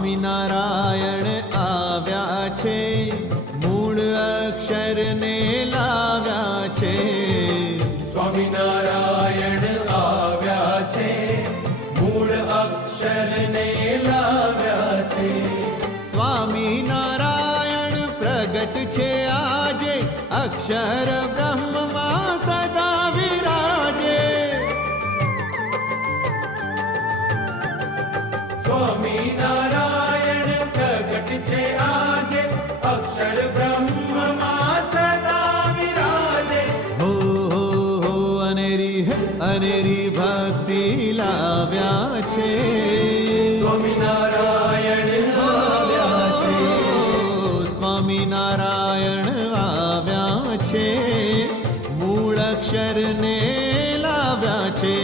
સ્વામિનારાયણ આવ્યા છે, મૂળ અક્ષરને લાવ્યા છે. સ્વામિનારાયણ આવ્યા છે, મૂળ અક્ષરને લાવ્યા છે. સ્વામિનારાયણ પ્રગટ છે આજે, અક્ષર બ્રહ્મમાં સદા વિરાજે. સ્વામિનારાયણ પ્રગટ છે આજે, અક્ષર બ્રહ્મમાં સદા વિરાજે. હો અનેરી ભક્તિ લાવ્યા છે. સ્વામિનારાયણ આવ્યા છે. સ્વામિનારાયણ આવ્યા છે, મૂળ અક્ષરને લાવ્યા છે.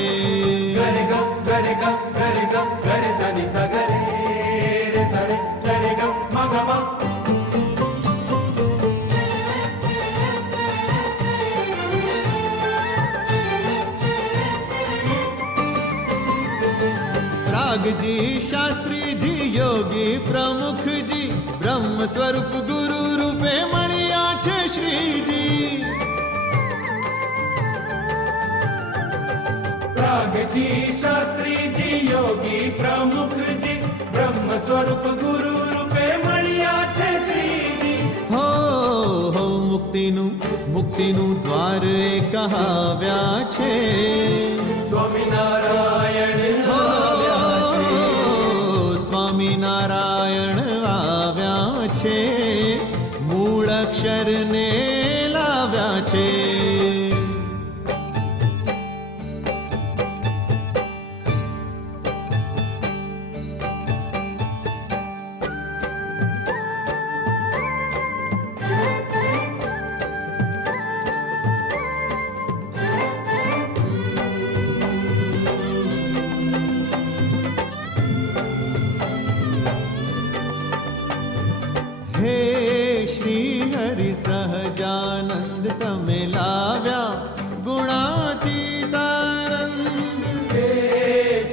ગરે ગ ગરે ગ ગરે ગ ગરે સની સ ગરે રે સરે ગરે ગ મ ગ મ. રાગજી શાસ્ત્રીજી યોગી પ્રમુખજી, બ્રહ્મ સ્વરૂપ ગુરુ રૂપે મળ્યા છે શ્રીજી. રાગજી શાસ્ત્રીજી યોગી પ્રમુખજી, બ્રહ્મ સ્વરૂપ ગુરુ રૂપે મળ્યા છે શ્રીજી. હો મુક્તિનું દ્વાર એ કહાવ્યા છે. સ્વામિનારાયણ આવ્યા છે. સ્વામિનારાયણ આવ્યા છે, મૂળ અક્ષરને લાવ્યા છે. હે શ્રી હરિ સહજાનંદ તમે લાવ્યા ગુણાતીતાનંદ. હે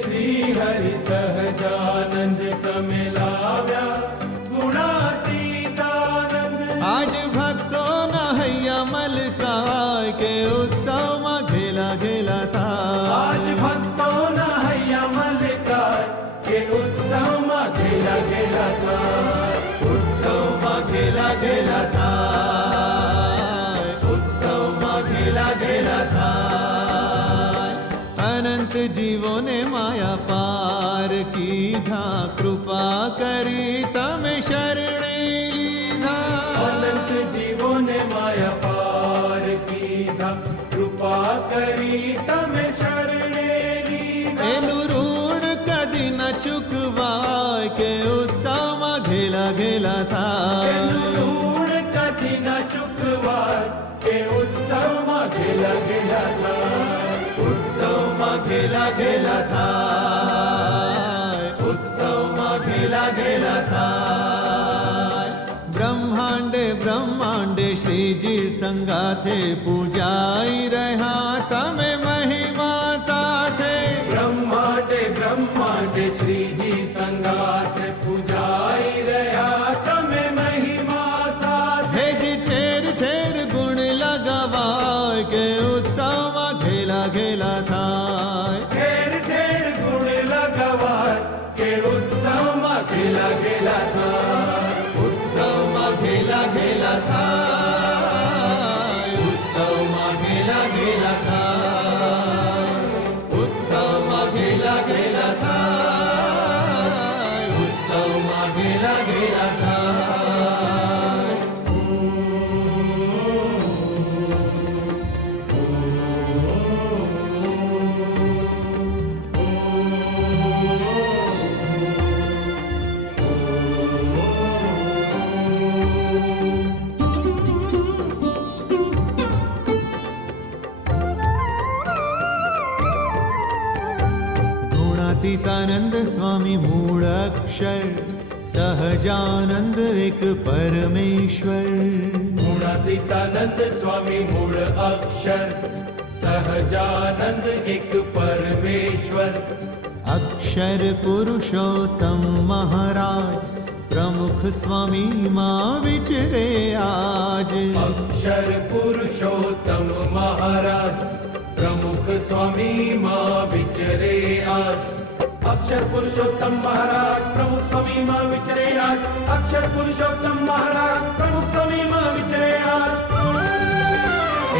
શ્રી હરિ સહજાનંદ તમે લાવ્યા ગુણાતીતાનંદ. આજ ભક્તોના હૈયા મલકાય કે ઉત્સવમાં ઘેલા ઘેલા થાય. આજ ભક્તોના હૈયા મલકાય કે ઉત્સવમાં ઘેલા ઘેલા થાય. ઉત્સવમાં ઘેલા ઘેલા થાય. ઉત્સવમાં ઘેલા ઘેલા થાય. અનંત જીવોને માયા પાર કીધા, કૃપા કરી તમે શરણે લીધા. અનંત જીવોને માયા પાર કીધા, કૃપા કરી તમે શરણે લીધા. એનું ઋણ કદી ન ચૂકવાય કે ઉત્સવમાં ઘેલા ઘેલા થાય. એનું ઋણ કદી ન ચૂકવાય કે ઉત્સવમાં ઘેલા ઘેલા થાય. ઉત્સવમાં ઘેલા ઘેલા થાય. ઉત્સવમાં ઘેલા ઘેલા થાય. બ્રહ્માંડે શ્રીજી સંગાથે પૂજાઈ રહ્યા તમે મહિમા સાથે. બ્રહ્માંડે શ્રીજી સંગાથે પૂજાઈ રહ્યા તમે મહિમા સાથે. હેજી ઠેર ઠેર ગુણ લગાવાય કે ઉત્સવમાં ઘેલા ઘેલા થાય. ઠેર ઠેર ગુણ લગાવાય કે ઉત્સવમાં ઘેલા ઘેલા થાય. ઉત્સવમાં ઘેલા ઘેલા થાય. ઉત્સવમાં ઘેલા ઘેલા થાય. ઉત્સવમાં ઘેલા ઘેલા થાય. ઉત્સવમાં ઘેલા ઘેલા થાય. ગુણાતીતાનંદ સ્વામી મૂળ અક્ષર, સહજાનંદ એક પરમેશ્વર. ગુણાતીતાનંદ સ્વામી મૂળ અક્ષર, સહજાનંદ એક પરમેશ્વર. અક્ષર પુરુષોત્તમ મહારાજ પ્રમુખ સ્વામીમાં વિચરે આજ. અક્ષર પુરુષોત્તમ મહારાજ પ્રમુખ સ્વામીમાં વિચરે આજ. અક્ષર પુરુષોત્તમ મહારાજ પ્રમુખ સ્વામીમાં વિચરે આજ. અક્ષર પુરુષોત્તમ મહારાજ પ્રમુખ સ્વામીમાં વિચરે આજ.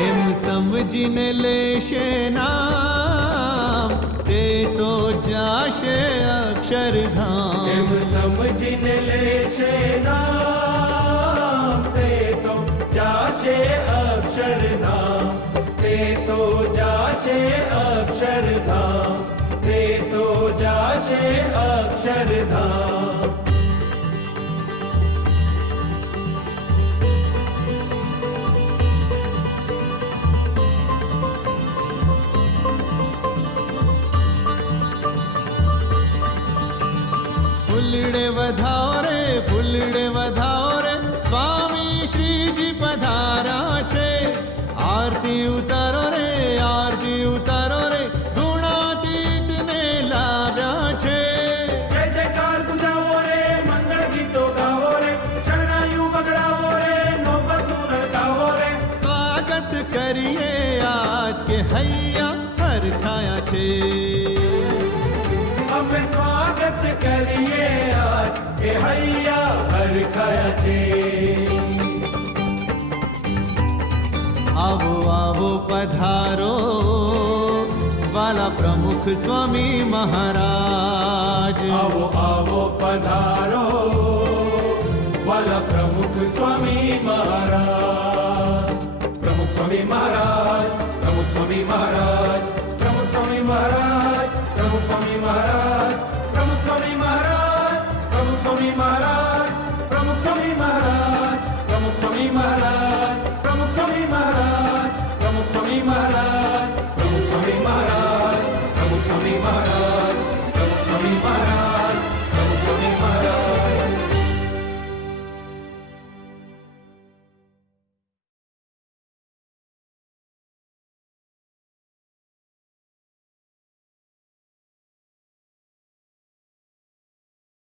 એમ સમજીને લેશે નામ તે તો જાશે અક્ષરધામ. એમ સમજીને લેશે નામ તે તો જાશે અક્ષરધામ. તે તો જાશે અક્ષરધામ. તે તો જાશે અક્ષરધામ. ફૂલડે વધાવો રે ફૂલડે વધાવો રે સ્વામી શ્રીજી પધારા છે. આરતી ઉતારો રે આરતી ઉતારો રે ગુણાતીતને લાવ્યા છે. જય જયકાર ગુંજાવો રે મંગળ ગીતો ગાવો રે. શરણાયું બગડાવો રે નોબતું નરકાવો રે. સ્વાગત કરીએ આજ કે હૈયા હરખાયા છે. અમે સ્વાગત કરીએ આજ કે હૈયા હરખાયા છે. આવો આવો પધારો વાલા પ્રમુખ સ્વામી મહારાજ. આવો આવો પધારો વાલા પ્રમુખ સ્વામી મહારાજ. પ્રમુખ સ્વામી મહારાજ પ્રમુખ સ્વામી મહારાજ પ્રમુખ સ્વામી મહારાજ પ્રમુખ સ્વામી મહારાજ પ્રમુખ સ્વામી મહારાજ પ્રમુખ સ્વામી મહારાજ પ્રમુખ સ્વામી મહારાજ પ્રમુખ સ્વામી મહારાજ પ્રમુખ સ્વામી મહારાજ પ્રમુખ સ્વામી મહારાજ